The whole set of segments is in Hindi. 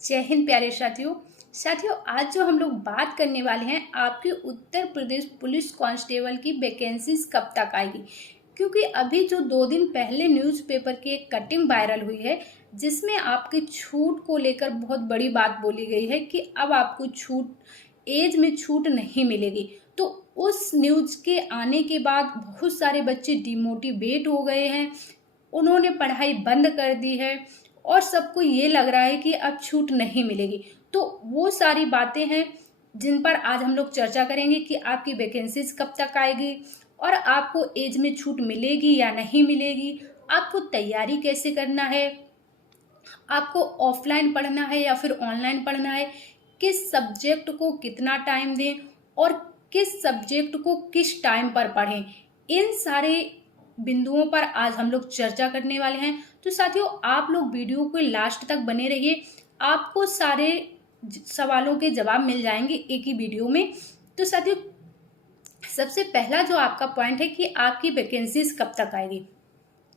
जय हिंद प्यारे साथियों। आज जो हम लोग बात करने वाले हैं आपके उत्तर प्रदेश पुलिस कांस्टेबल की वैकेंसीज कब तक आएगी, क्योंकि अभी जो 2 दिन पहले न्यूज़पेपर की एक कटिंग वायरल हुई है जिसमें आपकी छूट को लेकर बहुत बड़ी बात बोली गई है कि अब आपको एज में छूट नहीं मिलेगी। तो उस न्यूज़ के आने के बाद बहुत सारे बच्चे डिमोटिवेट हो गए हैं, उन्होंने पढ़ाई बंद कर दी है और सबको ये लग रहा है कि अब छूट नहीं मिलेगी। तो वो सारी बातें हैं जिन पर आज हम लोग चर्चा करेंगे कि आपकी वैकेंसीज कब तक आएगी और आपको एज में छूट मिलेगी या नहीं मिलेगी, आपको तैयारी कैसे करना है, आपको ऑफलाइन पढ़ना है या फिर ऑनलाइन पढ़ना है, किस सब्जेक्ट को कितना टाइम दें और किस सब्जेक्ट को किस टाइम पर पढ़ें। इन सारे बिंदुओं पर आज हम लोग चर्चा करने वाले हैं। तो साथियों, आप लोग वीडियो को लास्ट तक बने रहिए, आपको सारे सवालों के जवाब मिल जाएंगे एक ही वीडियो में। तो साथियों, सबसे पहला जो आपका पॉइंट है कि आपकी वैकेंसीज कब तक आएगी।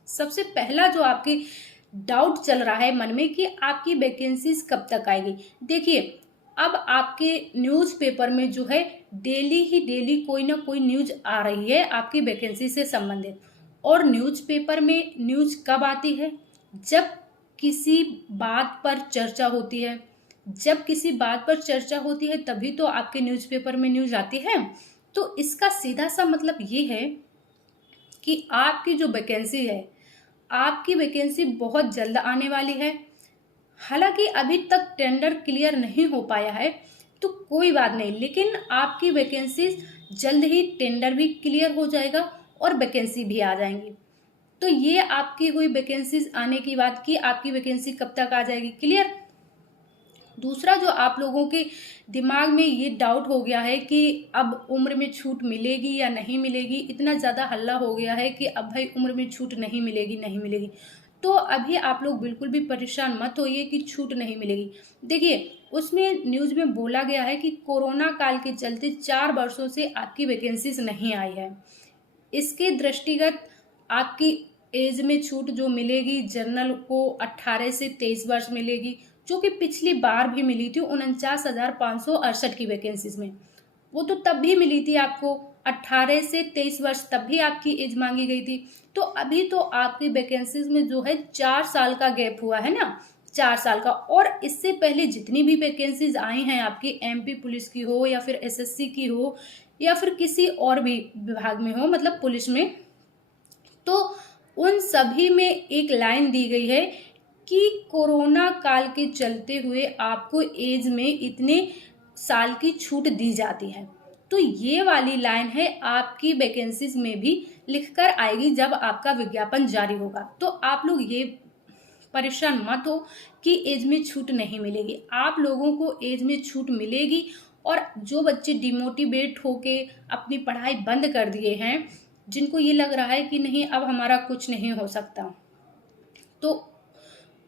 सबसे पहला जो आपकी डाउट चल रहा है मन में कि आपकी वैकेंसीज कब तक आएगी। देखिए, अब आपके न्यूज़पेपर में जो है डेली कोई ना कोई न्यूज आ रही है आपकी वैकेंसी से संबंधित। और न्यूज़पेपर में न्यूज कब आती है? जब किसी बात पर चर्चा होती है। जब किसी बात पर चर्चा होती है तभी तो आपके न्यूज़पेपर में न्यूज आती है। तो इसका सीधा सा मतलब ये है कि आपकी जो वैकेंसी है, आपकी वैकेंसी बहुत जल्द आने वाली है। हालांकि अभी तक टेंडर क्लियर नहीं हो पाया है तो कोई बात नहीं, लेकिन आपकी वैकेंसी जल्द ही टेंडर भी क्लियर हो जाएगा और वैकेंसी भी आ जाएंगी। तो ये आपकी हुई वैकेंसीज आने की बात की आपकी वैकेंसी कब तक आ जाएगी, क्लियर। दूसरा जो आप लोगों के दिमाग में ये डाउट हो गया है कि अब उम्र में छूट मिलेगी या नहीं मिलेगी, इतना ज़्यादा हल्ला हो गया है कि अब भाई उम्र में छूट नहीं मिलेगी। तो अभी आप लोग बिल्कुल भी परेशान मत होइए कि छूट नहीं मिलेगी। देखिए, उसमें न्यूज़ में बोला गया है कि कोरोना काल के चलते 4 वर्षों से आपकी वैकेंसीज नहीं आई है। इसके दृष्टिगत आपकी एज में छूट जो मिलेगी, जनरल को 18 से 23 वर्ष मिलेगी, जो कि पिछली बार भी मिली थी 49,568 की वैकेंसीज में। वो तो तब भी मिली थी आपको 18 से 23 वर्ष, तब भी आपकी एज मांगी गई थी। तो अभी तो आपकी वैकेंसीज में जो है 4 साल का गैप हुआ है ना, 4 साल का। और इससे पहले जितनी भी वैकेंसीज आई हैं आपकी, एमपी पुलिस की हो या फिर एसएससी की हो या फिर किसी और भी विभाग में हो, मतलब पुलिस में, तो उन सभी में एक लाइन दी गई है कि कोरोना काल के चलते हुए आपको एज में इतने साल की छूट दी जाती है। तो ये वाली लाइन है आपकी वैकेंसीज में भी लिखकर आएगी जब आपका विज्ञापन जारी होगा। तो आप लोग ये परेशान मत हो कि एज में छूट नहीं मिलेगी, आप लोगों को एज में छूट मिलेगी। और जो बच्चे डिमोटिवेट होके अपनी पढ़ाई बंद कर दिए हैं, जिनको ये लग रहा है कि नहीं अब हमारा कुछ नहीं हो सकता, तो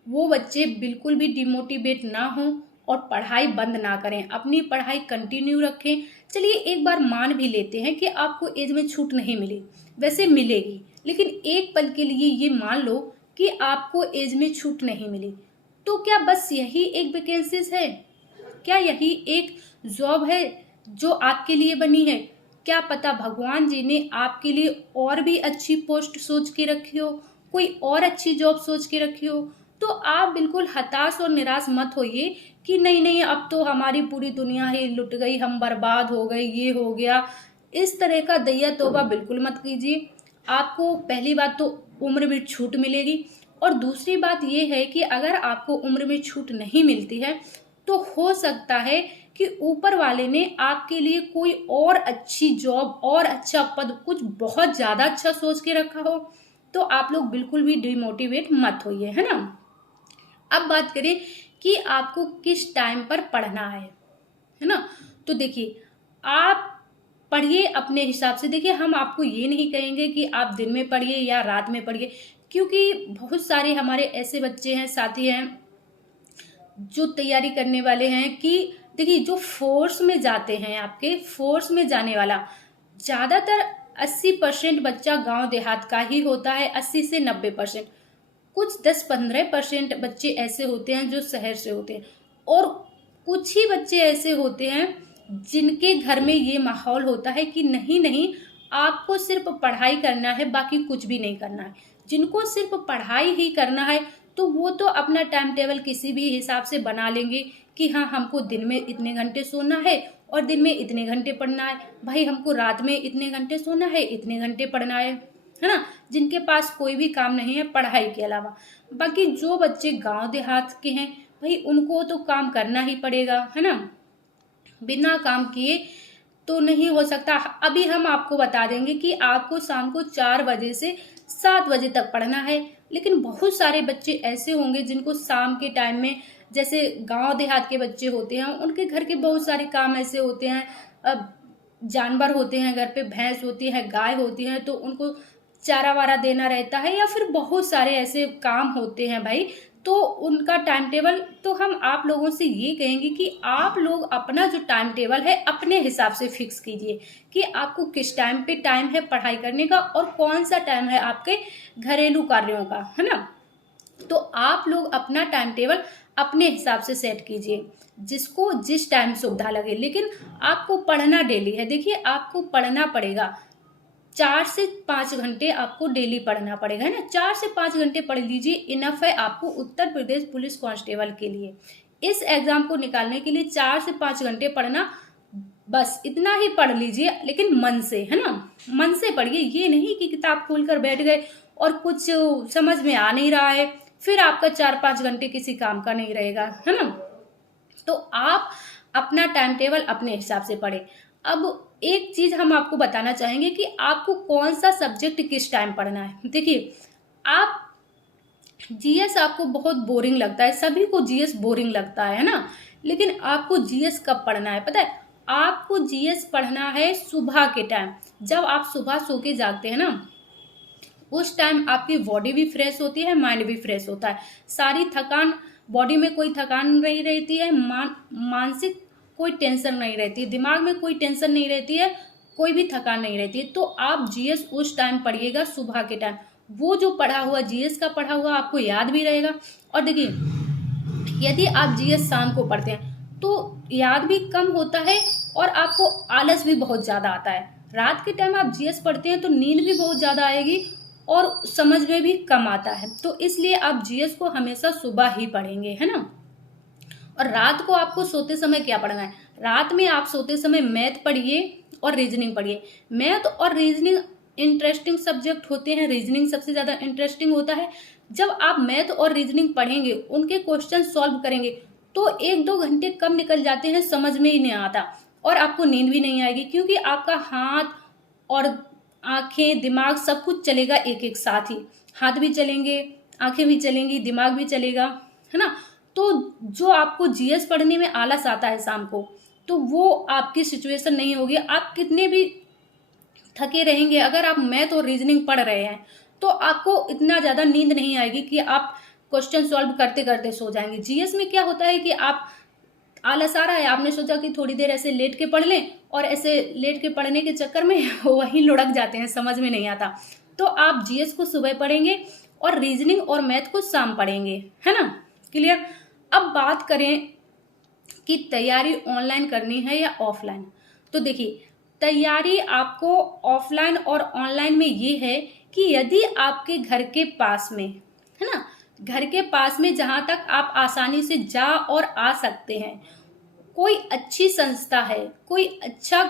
वो बच्चे बिल्कुल भी डिमोटिवेट ना हों और पढ़ाई बंद ना करें, अपनी पढ़ाई कंटिन्यू रखें। चलिए एक बार मान भी लेते हैं कि आपको एज में छूट नहीं मिली, वैसे मिलेगी, लेकिन एक पल के लिए ये मान लो कि आपको एज में छूट नहीं मिली, तो क्या बस यही एक वैकेंसीज है? क्या यही एक जॉब है जो आपके लिए बनी है? क्या पता भगवान जी ने आपके लिए और भी अच्छी पोस्ट सोच के रखी हो, कोई और अच्छी जॉब सोच के रखी हो। तो आप बिल्कुल हताश और निराश मत होइए कि नहीं अब तो हमारी पूरी दुनिया ही लुट गई, हम बर्बाद हो गए, ये हो गया। इस तरह का दैया तौबा बिल्कुल मत कीजिए। आपको पहली बात तो उम्र में छूट मिलेगी, और दूसरी बात ये है कि अगर आपको उम्र में छूट नहीं मिलती है तो हो सकता है कि ऊपर वाले ने आपके लिए कोई और अच्छी जॉब और अच्छा पद, कुछ बहुत ज्यादा अच्छा सोच के रखा हो। तो आप लोग बिल्कुल भी डिमोटिवेट मत होइए, है ना। अब बात करें कि आपको किस टाइम पर पढ़ना है ना। तो देखिए, आप पढ़िए अपने हिसाब से। देखिए, हम आपको ये नहीं कहेंगे कि आप दिन में पढ़िए या रात में पढ़िए, क्योंकि बहुत सारे हमारे ऐसे बच्चे हैं, साथी हैं जो तैयारी करने वाले हैं कि देखिए, जो फोर्स में जाते हैं, आपके फोर्स में जाने वाला ज़्यादातर 80% बच्चा गांव देहात का ही होता है, 80 से 90%। कुछ 10-15% बच्चे ऐसे होते हैं जो शहर से होते हैं। और कुछ ही बच्चे ऐसे होते हैं जिनके घर में ये माहौल होता है कि नहीं नहीं, आपको सिर्फ पढ़ाई करना है, बाकी कुछ भी नहीं करना है। जिनको सिर्फ पढ़ाई ही करना है तो वो तो अपना टाइम टेबल किसी भी हिसाब से बना लेंगे कि हाँ, हमको दिन में इतने घंटे सोना है और दिन में इतने घंटे पढ़ना है, भाई हमको रात में इतने घंटे सोना है, इतने घंटे पढ़ना है ना। जिनके पास कोई भी काम नहीं है पढ़ाई के अलावा। बाकी जो बच्चे गांव देहात के हैं, भाई उनको तो काम करना ही पड़ेगा, है ना। बिना काम किए तो नहीं हो सकता। अभी हम आपको बता देंगे कि आपको शाम को 4 बजे से 7 बजे तक पढ़ना है, लेकिन बहुत सारे बच्चे ऐसे होंगे जिनको शाम के टाइम में, जैसे गांव देहात के बच्चे होते हैं, उनके घर के बहुत सारे काम ऐसे होते हैं, अब जानवर होते हैं घर पे, भैंस होती है, गाय होती है, तो उनको चारा वारा देना रहता है, या फिर बहुत सारे ऐसे काम होते हैं भाई, तो उनका टाइम टेबल, तो हम आप लोगों से ये कहेंगे कि आप लोग अपना जो टाइम टेबल है अपने हिसाब से फिक्स कीजिए कि आपको किस टाइम पे टाइम है पढ़ाई करने का और कौन सा टाइम है आपके घरेलू कार्यों का, है ना। तो आप लोग अपना टाइम टेबल अपने हिसाब से सेट कीजिए, जिसको जिस टाइम सुविधा लगे, लेकिन आपको पढ़ना डेली है। देखिए, आपको पढ़ना पड़ेगा, 4 से 5 घंटे आपको डेली पढ़ना पड़ेगा, है ना। 4 से 5 घंटे पढ़ लीजिए, इनफ है आपको उत्तर प्रदेश पुलिस कांस्टेबल के लिए। इस एग्जाम को निकालने के लिए 4 से 5 घंटे पढ़ना, बस इतना ही पढ़ लीजिए, लेकिन मन से, है ना। मन से पढ़िए, ये नहीं कि किताब खोलकर बैठ गए और कुछ समझ में आ नहीं रहा है, फिर आपका 4-5 घंटे किसी काम का नहीं रहेगा, है ना। तो आप अपना टाइम टेबल अपने हिसाब से पढ़ें। अब एक चीज हम आपको बताना चाहेंगे कि आपको कौन सा सब्जेक्ट किस टाइम पढ़ना है। देखिए, आप जीएस आपको बहुत बोरिंग लगता है, सभी को जीएस बोरिंग लगता है ना, लेकिन आपको जीएस कब पढ़ना है पता है। आपको जीएस पढ़ना है सुबह के टाइम, जब आप सुबह सो के जागते हैं ना, उस टाइम आपकी बॉडी भी फ्रेश होती है, माइंड भी फ्रेश होता है। सारी थकान, बॉडी में कोई थकान नहीं रहती है, मानसिक कोई टेंशन नहीं रहती है, दिमाग में कोई टेंशन नहीं रहती है, कोई भी थकान नहीं रहती है। तो आप जीएस उस टाइम पढ़िएगा, सुबह के टाइम। वो जो पढ़ा हुआ, जीएस का पढ़ा हुआ आपको याद भी रहेगा। और देखिए, यदि आप जीएस शाम को पढ़ते हैं तो याद भी कम होता है और आपको आलस भी बहुत ज़्यादा आता है। रात के टाइम आप जीएस पढ़ते हैं तो नींद भी बहुत ज़्यादा आएगी और समझ में भी कम आता है। तो इसलिए आप जीएस को हमेशा सुबह ही पढ़ेंगे, है ना। और रात को आपको सोते समय क्या पढ़ना है, रात में आप सोते समय मैथ पढ़िए और रीजनिंग पढ़िए। मैथ और रीजनिंग इंटरेस्टिंग सब्जेक्ट होते हैं, रीजनिंग सबसे ज़्यादा इंटरेस्टिंग होता है। जब आप मैथ और रीजनिंग पढ़ेंगे, उनके क्वेश्चन सॉल्व करेंगे, तो 1-2 घंटे कब निकल जाते हैं समझ में ही नहीं आता, और आपको नींद भी नहीं आएगी, क्योंकि आपका हाथ और आंखें, दिमाग सब कुछ चलेगा एक एक साथ ही। हाथ भी चलेंगे, आंखें भी चलेंगी, दिमाग भी चलेगा, है ना। तो जो आपको जीएस पढ़ने में आलस आता है शाम को, तो वो आपकी सिचुएशन नहीं होगी। आप कितने भी थके रहेंगे, अगर आप मैथ और रीजनिंग पढ़ रहे हैं तो आपको इतना ज़्यादा नींद नहीं आएगी कि आप क्वेश्चन सॉल्व करते करते सो जाएंगे। जीएस में क्या होता है कि आप, आलस आ रहा है, आपने सोचा कि थोड़ी देर ऐसे लेट के पढ़ लें, और ऐसे लेट के पढ़ने के चक्कर में वहीं लुढ़क जाते हैं, समझ में नहीं आता। तो आप जीएस को सुबह पढ़ेंगे और रीजनिंग और मैथ को शाम पढ़ेंगे, है ना। क्लियर। अब बात करें कि तैयारी ऑनलाइन करनी है या ऑफलाइन। तो देखिए, तैयारी आपको ऑफलाइन और ऑनलाइन में ये है कि यदि आपके घर के पास में, है ना, घर के पास में जहां तक आप आसानी से जा और आ सकते हैं, कोई अच्छी संस्था है, कोई अच्छा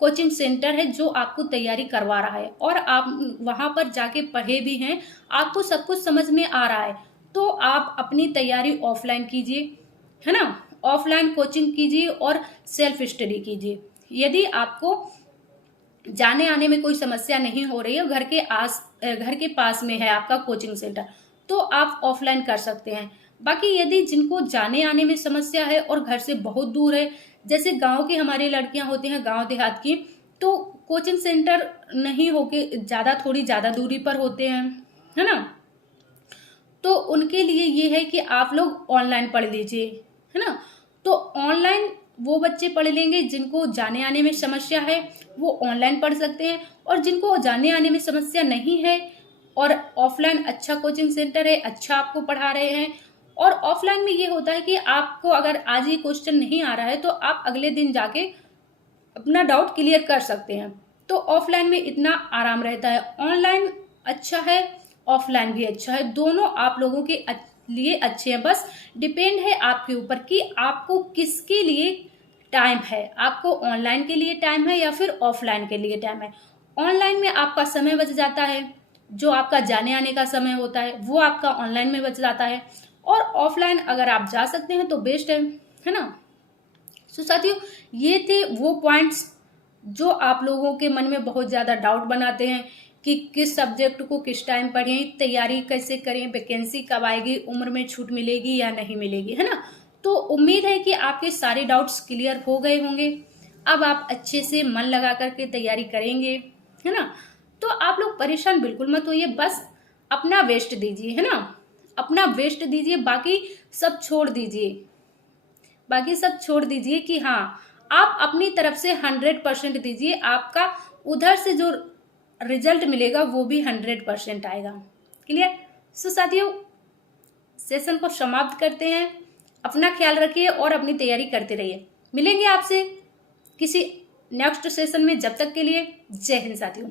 कोचिंग सेंटर है जो आपको तैयारी करवा रहा है और आप वहां पर जाके पढ़े भी हैं, आपको सब कुछ समझ में आ रहा है, तो आप अपनी तैयारी ऑफलाइन कीजिए, है ना। ऑफलाइन कोचिंग कीजिए और सेल्फ स्टडी कीजिए। यदि आपको जाने आने में कोई समस्या नहीं हो रही है, घर के पास में है आपका कोचिंग सेंटर, तो आप ऑफलाइन कर सकते हैं। बाकी यदि जिनको जाने आने में समस्या है और घर से बहुत दूर है, जैसे गांव की हमारी लड़कियां होती हैं, गांव देहात की, तो कोचिंग सेंटर नहीं होके थोड़ी ज़्यादा दूरी पर होते हैं, है ना। तो उनके लिए ये है कि आप लोग ऑनलाइन पढ़ लीजिए, है ना। तो ऑनलाइन वो बच्चे पढ़ लेंगे जिनको जाने आने में समस्या है, वो ऑनलाइन पढ़ सकते हैं, और जिनको जाने आने में समस्या नहीं है और ऑफलाइन अच्छा कोचिंग सेंटर है, अच्छा आपको पढ़ा रहे हैं, और ऑफलाइन में ये होता है कि आपको अगर आज ये क्वेश्चन नहीं आ रहा है तो आप अगले दिन जाके अपना डाउट क्लियर कर सकते हैं। तो ऑफलाइन में इतना आराम रहता है। ऑनलाइन अच्छा है, ऑफलाइन भी अच्छा है, दोनों आप लोगों के लिए अच्छे हैं। बस डिपेंड है आपके ऊपर कि आपको किसके लिए टाइम है, आपको ऑनलाइन के लिए टाइम है या फिर ऑफलाइन के लिए टाइम है। ऑनलाइन में आपका समय बच जाता है, जो आपका जाने आने का समय होता है वो आपका ऑनलाइन में बच जाता है। और ऑफलाइन अगर आप जा सकते हैं तो बेस्ट है ना। तो साथियों, ये थे वो पॉइंट्स जो आप लोगों के मन में बहुत ज़्यादा डाउट बनाते हैं कि किस सब्जेक्ट को किस टाइम पढ़ें, तैयारी कैसे करें, वैकेंसी कब आएगी, उम्र में छूट मिलेगी या नहीं मिलेगी, है ना। तो उम्मीद है कि आपके सारे डाउट्स क्लियर हो गए होंगे। अब आप अच्छे से मन लगा करके तैयारी करेंगे, है ना। तो आप लोग परेशान बिल्कुल मत होइए, बस अपना बेस्ट दीजिए, है ना। अपना बेस्ट दीजिए, बाकी सब छोड़ दीजिए, बाकी सब छोड़ दीजिए कि हाँ आप अपनी तरफ से 100% दीजिए। आपका उधर से जो रिजल्ट मिलेगा वो भी 100% आएगा। क्लियर। सो साथियों, सेशन को समाप्त करते हैं। अपना ख्याल रखिए और अपनी तैयारी करते रहिए। मिलेंगे आपसे किसी नेक्स्ट सेशन में। जब तक के लिए जय हिंद साथियों।